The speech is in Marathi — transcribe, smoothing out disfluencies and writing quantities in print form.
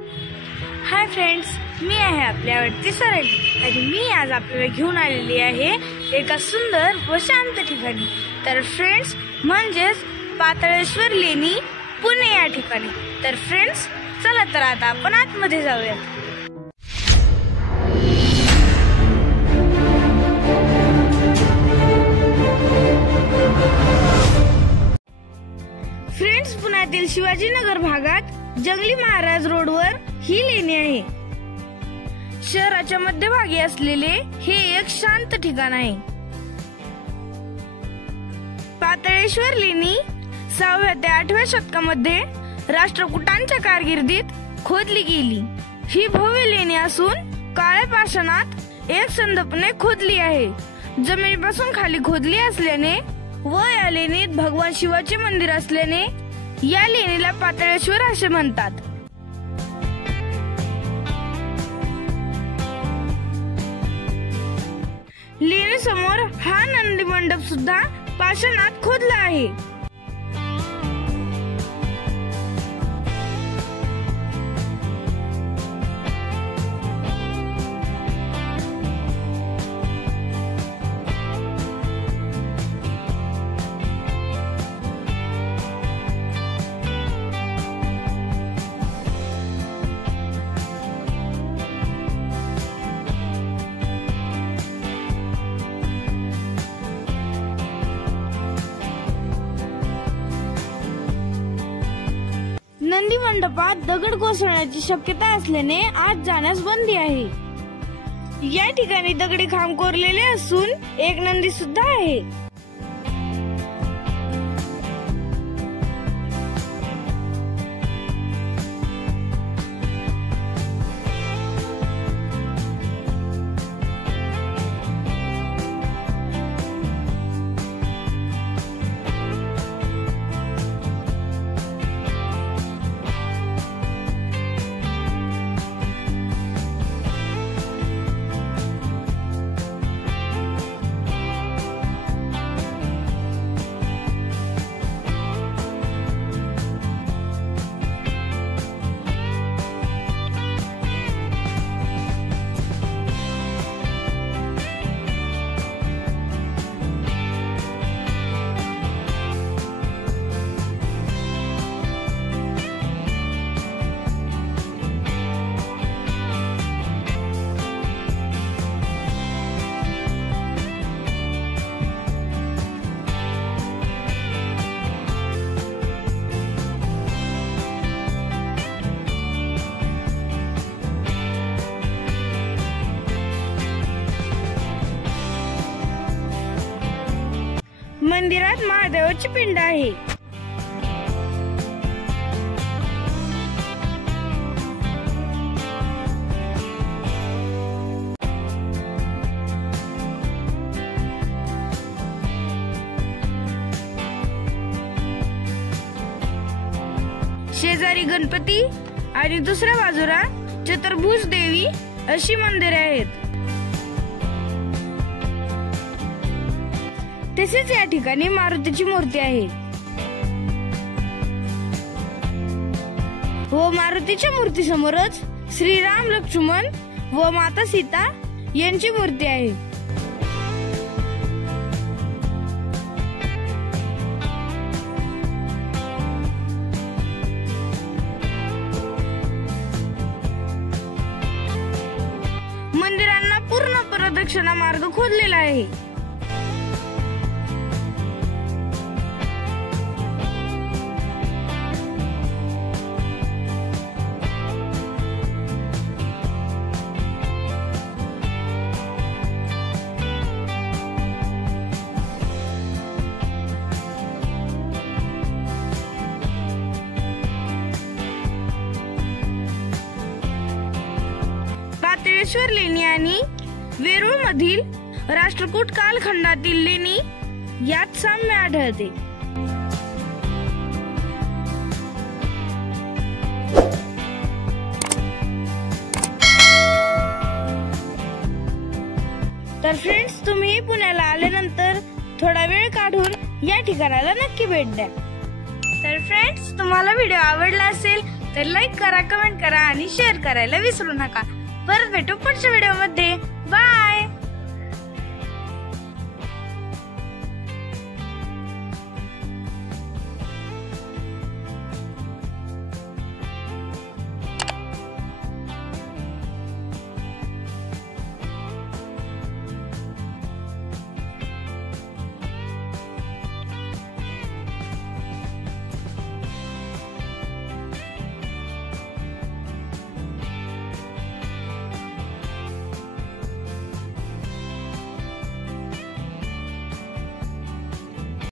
हाय फ्रेंड्स, मी आहे आपली आवडती सरली आणि मी आज आपल्याला घेऊन आलेली आहे एका सुंदर व शांत ठिकाणी। तर फ्रेंड्स म्हणजेच पाताळेश्वर लेणी पुणे या ठिकाणी। तर फ्रेंड्स चला तर आता आपण आतमध्ये जाऊया। फ्रेंड्स पुण्यातील शिवाजीनगर भागात जंगली महाराज रोडवर ही लेणी आहे। शहराच्या मध्यभागी असलेले हे एक शांत ठिकाण आहे। पाताळेश्वर लेणी 6व्या ते 8व्या शतकामध्ये राष्ट्रकूटांच्या कारकिर्दीत खोदली गेली। ही भव्य लेणी असून काळ्या पाषाणात एकसंधपणे खोदली आहे। जमिनीपासून खाली खोदली असल्याने व या लेणीत भगवान शिवाचे मंदिर असल्याने या लेणीला पाताळेश्वर असे म्हणतात। लेणी समोर हा नंदी मंडप सुद्धा पाषाणात खोदला आहे। नंदी मंडपात दगड कोसळण्याची शक्यता असल्याने आत जाण्यास बंदी आहे। या ठिकाणी दगडी खांब कोरलेले असून एक नंदी सुद्धा आहे। मंदिरात महादेवाची पिंड आहे। शेजारी गणपती आणि दुसऱ्या बाजूला चतुर्भुज देवी अशी मंदिरे आहेत। तसेच या ठिकाणी मारुतीची मूर्ती आहे व मारुतीच्या मूर्ती समोरच श्रीराम, लक्ष्मण व माता सीता यांची मूर्ती आहे। मंदिरांना पूर्ण प्रदक्षिणा मार्ग खोदलेला आहे। पाताळेश्वर लेणी आणि वेरूळ मधील राष्ट्रकूट कालखंडातील लेणी यात साम्य आढळते। तर फ्रेंड्स तुम्ही पुण्याला आल्यानंतर थोडा वेळ काढून या ठिकाणाला नक्की भेट द्या। तर फ्रेंड्स तुम्हाला व्हिडिओ आवडला असेल तर लाईक करा, कमेंट करा आणि शेअर करायला विसरू नका. परत भेटू पुढच्या व्हिडिओ मध्ये. बाय.